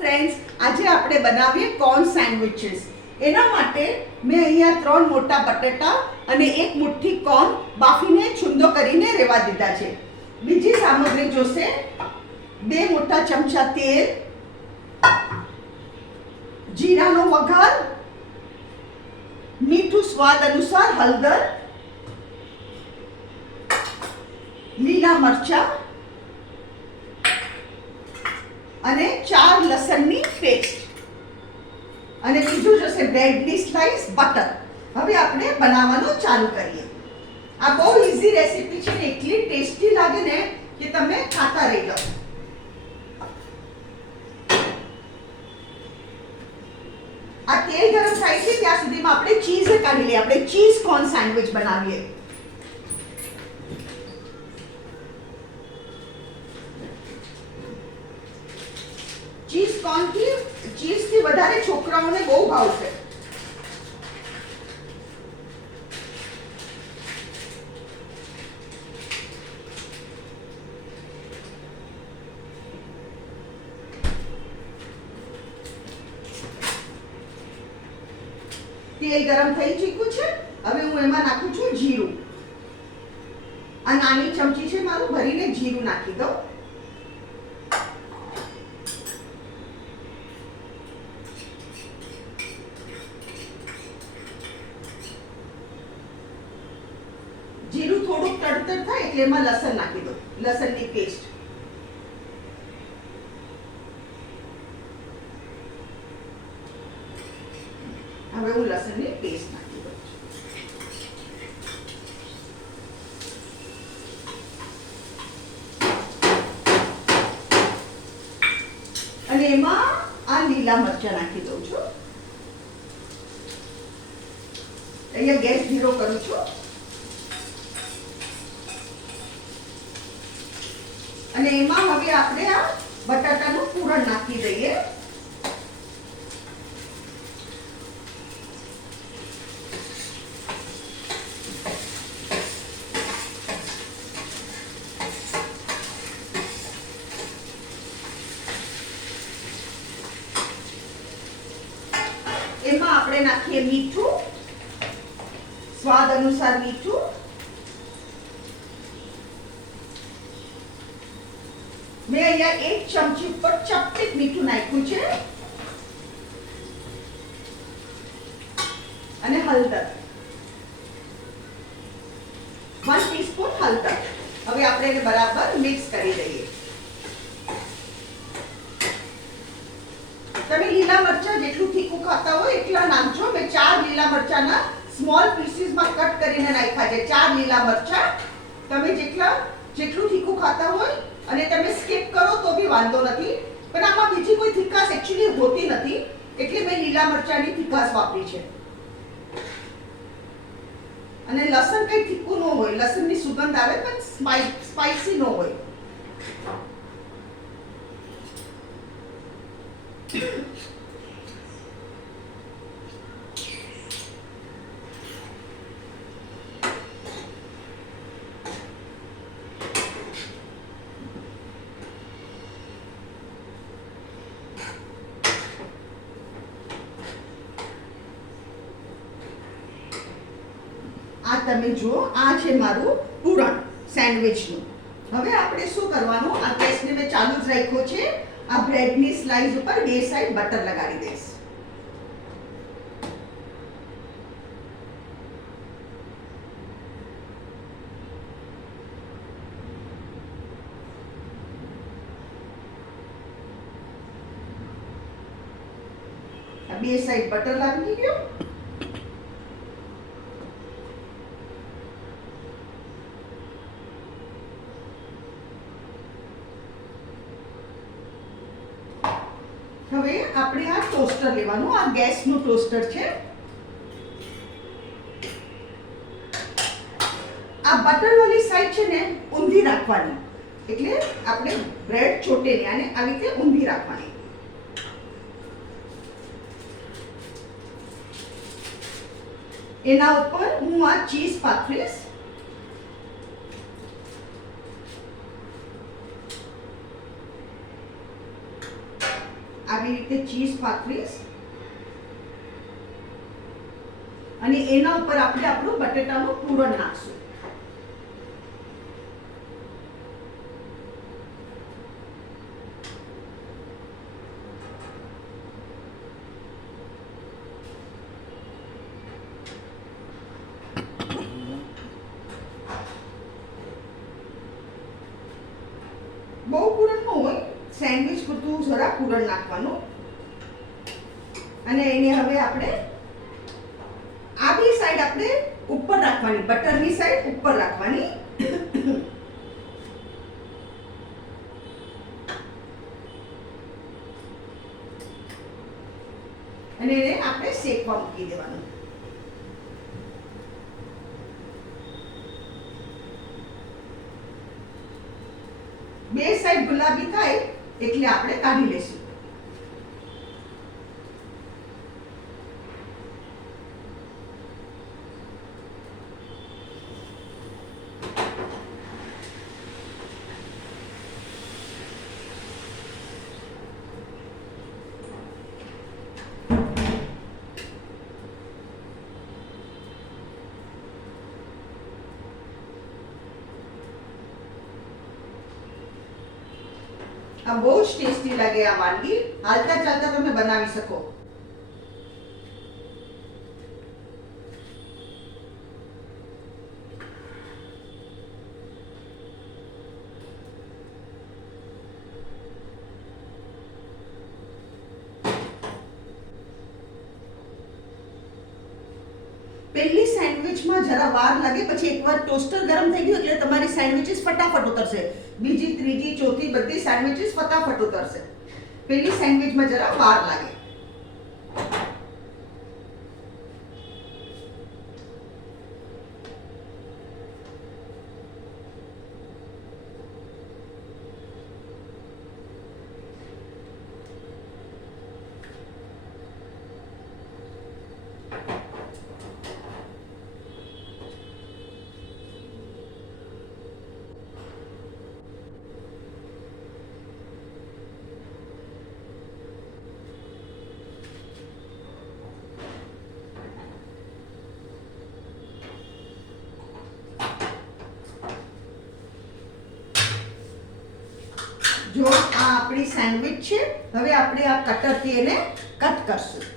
Friends, આજે આપણે બનાવીએ કોર્ન સેન્ડવિચીસ. એના માટે મેં અહીંયા 3 મોટા બટેટા અને 1 મુઠ્ઠી કોર્ન બાફીને છુંદો કરીને રેવા દીધા છે. બીજી સામગ્રી જોશે: 2 મોટા ચમચા તેલ, જીરાનો વઘાર, મીઠું સ્વાદ અનુસાર, હળદર, લીલા મરચા અને 4 લસણની પેસ્ટ અને બીજું જશે બ્રેડની સ્લાઇસ, બટર. હવે આપણે બનાવવાનું ચાલુ કરીએ. આ બહુ ઈઝી રેસીપી છે ને એટલી ટેસ્ટી લાગે ને કે તમે ખાતા રહી જાઓ. આ તેલ ગરમ થાય છે ત્યાં સુધીમાં આપણે ચીઝ કાઢી લઈએ. આપણે ચીઝ કોર્ન સેન્ડવિચ બનાવીએ. ચીઝ થી વધારે છોકરાઓને બહુ ભાવશે. તેલ ગરમ થઈ ચૂક્યું છે. હવે હું એમાં નાખું છું જીરું. આ નાની ચમચી છે મારું, ભરીને જીરું નાખી દઉં. જીરું થોડુંક તડતડ થાય એટલે એમાં લસણ નાખી દો, લસણની પેસ્ટ. હવે હું લસણની પેસ્ટ નાખી દઉં. અને એમાં આ લીલા મરચા નાખી દઉં છું. અહીંયા ગેસ ધીરો કરું છું. અને એમાં હવે આપણે આ બટાટાનું પૂરણ નાખી દઈએ. એમાં આપણે નાખીએ મીઠું, સ્વાદ અનુસાર મીઠું. મેં અહીંયા 1 ચમચી ઉપર ચપટીક મીઠું નાખ્યું છે. અને હળદર, 1 ટીસ્પૂન હળદર. હવે આપણે એને બરાબર મિક્સ કરી દઈએ. તમે લીલા મરચા જેટલું તીખું ખાતા હોય એટલા નાખજો. મેં 4 લીલા મરચાના સ્મોલ પીસીસમાં કટ કરીને નાખ્યા છે. 4 લીલા મરચા. તમે જેટલું તીખું ખાતા હોય અને તમે સ્કીપ કરો તો બી વાંધો નથી, પણ આમાં બીજી કોઈ તીખાશ એક્ચ્યુઅલી હોતી નથી, એટલે મેં લીલા મરચાની તીખાશ વાપરી છે. અને લસણ કઈ તીખું ન હોય, લસણની સુગંધ આવે પણ સ્પાઇસી ન હોય. આ તમે જુઓ, આ છે મારું પૂરણ સેન્ડવિચનું. હવે આપણે શું કરવાનું, આ ગેસને મેં ચાલુ જ રાખ્યો છે. આ બ્રેડની સ્લાઇસ ઉપર 2 સાઈડ બટર લગાડી દઈશ. આ 2 સાઈડ બટર લાગી ગયું. હવે આપણે આ ટોસ્ટર લેવાનું. આ ગેસનું ટોસ્ટર છે. આ બટર વાળી સાઈડ છે ને ઊંધી રાખવાની, એટલે આપણે બ્રેડ ચોટે ને આને આવી રીતે ઊંધી રાખવાની. એના ઉપર હું આ ચીઝ પાથરીશ. આવી રીતે ચીઝ પાથરીશ અને એના ઉપર આપણે આપણું બટેટાનું પૂરણ નાખશું. બહુ પૂરણ ન હોય, સેન્ડવિચ પૂરતું જરા પૂરણ નાખવાનું. અને એને હવે આપણે આ બી સાઈડ આપણે ઉપર રાખવાની, બટરની સાઈડ ઉપર રાખવાની. અને એને આપણે શેકવા મૂકી દેવાનું. બે સાઈડ ગુલાબી થાય એટલે આપણે કાઢી લેશું. આ બહુ જ ટેસ્ટી લાગે. આ વાનગી હાલતા ચાલતા તમે બનાવી શકો. પહેલી સેન્ડવિચમાં જરા વાર લાગે, પછી એકવાર ટોસ્ટર ગરમ થઈ ગયું એટલે તમારી સેન્ડવિચીસ ફટાફટ ઉતરશે. બીજી, ત્રીજી, ચોથી બધી સેન્ડવિચીસ ફટાફટ ઉતરશે. પહેલી સેન્ડવિચમાં જરા વાર લાગે. જો આ આપણી સેન્ડવિચ છે, હવે આપણે આ કટરથી એને કટ કરશું.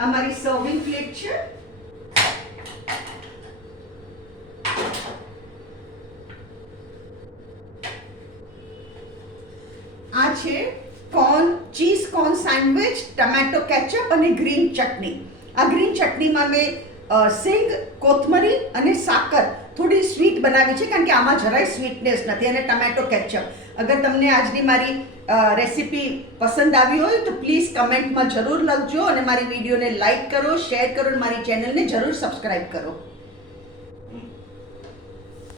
આ મારી સર્વિંગ પ્લેટ છે. આ છે cheese corn sandwich, tomato ketchup અને ગ્રીન ચટણી. આ ગ્રીન ચટણીમાં મેં સિંગ, કોથમરી અને સાકર થોડી સ્વીટ બનાવી છે, કારણ કે આમાં જરાય સ્વીટનેસ નથી. અને ટમેટો કેચઅપ. અગર તમને આજની મારી રેસીપી પસંદ આવી હોય તો પ્લીઝ કમેન્ટમાં જરૂર લખજો અને મારી વિડીયોને લાઈક કરો, શેર કરો અને મારી ચેનલને જરૂર સબસ્ક્રાઈબ કરો.